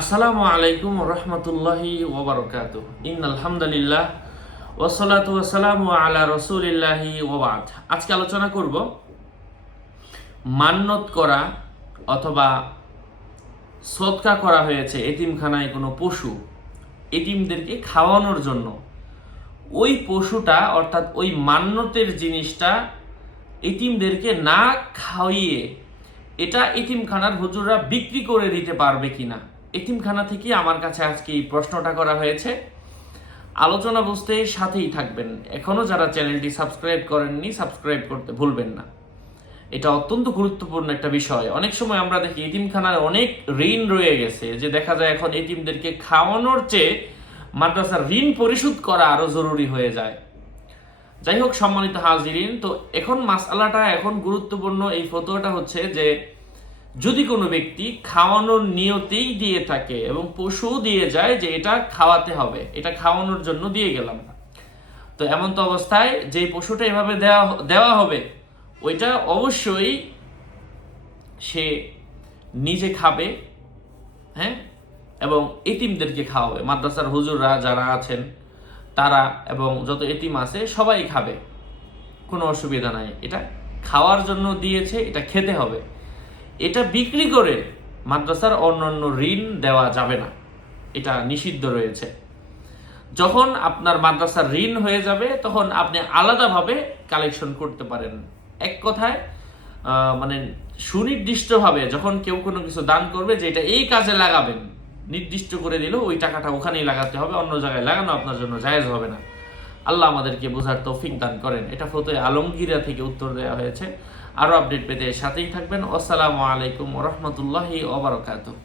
আসসালামু আলাইকুম রহমতুল্লাহি ওবরকাতুহ। ইন্নাল হামদুলিল্লাহ ওয়াসসালাতু ওয়াসসালামু আলা রাসূলিল্লাহি ওয়া বা'দ। আজকে আলোচনা করব মান্নত করা অথবা সদকা করা হয়েছে এতিমখানায় কোনো পশু, এতিমদেরকে খাওয়ানোর জন্য। ওই পশুটা অর্থাৎ ওই মান্নতের জিনিসটা এতিমদেরকে না খাওয়িয়ে এটা এতিমখানার হুজুররা বিক্রি করে দিতে পারবে কিনা, এতিমখানা থেকে আমার কাছে আজকে এই প্রশ্নটা করা হয়েছে। আলোচনা বুঝতে সাথেই থাকবেন। এখনো যারা চ্যানেলটি সাবস্ক্রাইব করেননি, সাবস্ক্রাইব করতে ভুলবেন না। এটা অত্যন্ত গুরুত্বপূর্ণ একটা বিষয়। অনেক সময় আমরা দেখি এতিমখানায় অনেক ঋণ রয়ে গেছে, যে দেখা যায় এখন এতিমদেরকে খাওয়ানোর চেয়ে মাদ্রাসার ঋণ পরিশোধ করা আরো জরুরি হয়ে যায়। যাই হোক, সম্মানিত হাজিরিন, তো এখন মাসআলাটা এখন গুরুত্বপূর্ণ। এই ফতোয়াটা হচ্ছে যে যদি কোনো ব্যক্তি খাওয়ানোর নিয়তেই দিয়ে থাকে এবং পশু দিয়ে যায় যে এটা খাওয়াতে হবে, এটা খাওয়ানোর জন্য দিয়ে গেলাম, তো এমন তো অবস্থায় যে পশুটা এভাবে দেওয়া হবে ওইটা অবশ্যই সে নিজে খাবে, হ্যাঁ, এবং এতিমদেরকে খাওয়াবে। মাদ্রাসার হুজুররা যারা আছেন তারা এবং যত এতিম আছে সবাই খাবে, কোনো অসুবিধা নাই। এটা খাওয়ার জন্য দিয়েছে, এটা খেতে হবে। এটা বিক্রি করে মাদ্রাসার অন্যান্য ঋণ দেওয়া যাবে না, এটা নিষিদ্ধ রয়েছে। যখন আপনার মাদ্রাসার ঋণ হয়ে যাবে তখন আপনি আলাদাভাবে কালেকশন করতে পারেন। এক কথায় মানে সুনির্দিষ্টভাবে যখন কেউ কোনো কিছু দান করবে যে এটা এই কাজে লাগাবেন, নির্দিষ্ট করে দিল ওই টাকাটা ওখানেই লাগাতে হবে, অন্য জায়গায় লাগানো আপনার জন্য জায়েজ হবে না। আল্লাহ আমাদেরকে বোঝার তৌফিক দান করেন। এটা ফতোয়া আলমগীরা থেকে উত্তর দেওয়া হয়েছে। আরো আপডেট পেতে সাথেই থাকবেন। আসসালামু আলাইকুম ওয়া রাহমাতুল্লাহি ওয়া বারাকাতুহু।